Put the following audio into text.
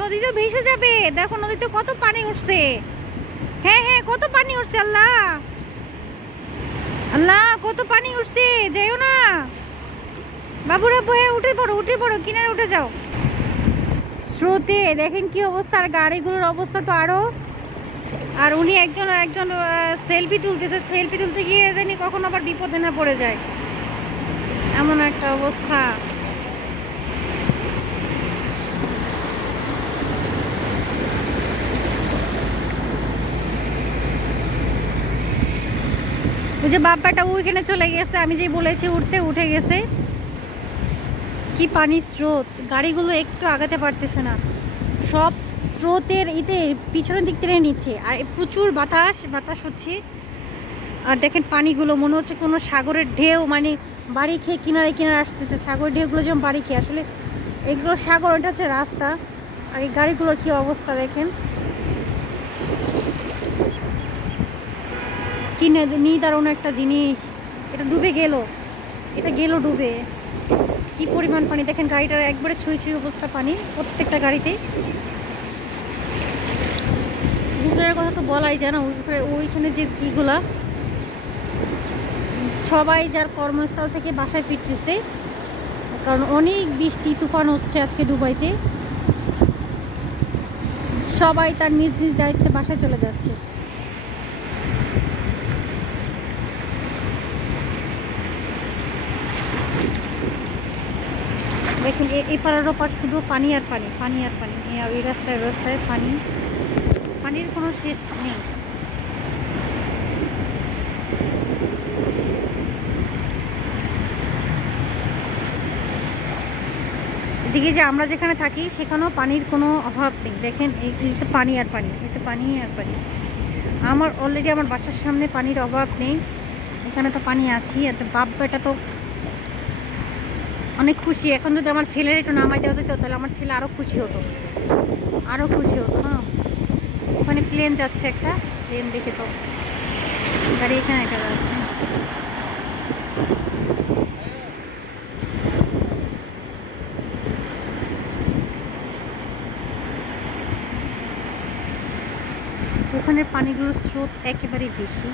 নদীতে ভেসে যাবে। দেখো নদীতে কত পানি উঠছে। হ্যাঁ হ্যাঁ, কত পানি উঠছে। আল্লাহ আল্লাহ, কত পানি উঠছে। যাইও না বাবুরা, বয়ে উঠে পড়ো, উঠে পড়ো, কিনারে উঠে যাও। স্রোতে দেখেন কি অবস্থা, আর গাড়িগুলোর অবস্থা তো আরো। আর উনি একজন একজন সেলফি তুলতেছে, সেলফি তুলতে গিয়ে জানি কখন আবার বিপদে না পড়ে যায়, এমন একটা অবস্থা। ওই যে বাপ্পাটা ওইখানে চলে গেছে, আমি যে বলেছি উঠতে, উঠে গেছে। কি পানির স্রোত, গাড়িগুলো একটু আগাতে পারতেছে না, সব স্রোতের ইতে পিছনের দিক টেনে নিচ্ছে। আর প্রচুর বাতাস বাতাস হচ্ছে। আর দেখেন পানিগুলো মনে হচ্ছে কোনো সাগরের ঢেউ, মানে বাড়ি খেয়ে কিনারে কিনারে আসতেছে। সাগরের ঢেউগুলো যেমন বাড়ি খেয়ে, আসলে এগুলো সাগর, এটা হচ্ছে রাস্তা। আর এই গাড়িগুলোর কি অবস্থা দেখেন, কি নিদারুণ একটা জিনিস। এটা ডুবে গেল, এটা গেল ডুবে। কি পরিমাণ পানি দেখেন, গাড়িটার একবারে ছুঁই ছুঁই অবস্থা পানি প্রত্যেকটা গাড়িতে। ভূতের কথা তো বলাই যায় না। ওইখানে যে ইগুলা সবাই যার কর্মস্থল থেকে বাসায় ফিরতেছে, কারণ অনেক বৃষ্টি তুফান হচ্ছে আজকে দুবাইতে। সবাই তার নিজ নিজ দায়িত্বে বাসায় চলে যাচ্ছে। দেখুন এই পাড়ার ওপার শুধু পানি আর পানি, পানি আর পানি। এই রাস্তায় রাস্তায় পানি, পানির কোনো শেষ নেই। এদিকে যে আমরা যেখানে থাকি সেখানেও পানির কোনো অভাব নেই। দেখেন এই তো পানি আর পানি, এই তো পানি আর পানি। আমার অলরেডি আমার বাসার সামনে পানির অভাব নেই, এখানে তো পানি আছেই। আর বাপ বেটা তো অনেক খুশি। এখন যদি আমার ছেলের একটু নামাই দেওয়া যেত তাহলে আমার ছেলে আরও খুশি হতো, আরও খুশি হতো। হ্যাঁ, ওখানে প্লেন যাচ্ছে, একটা প্লেন দেখে তো গাড়ি এখানে একটা যাচ্ছে। ওখানে পানিগুলোর স্রোত একেবারেই বেশি।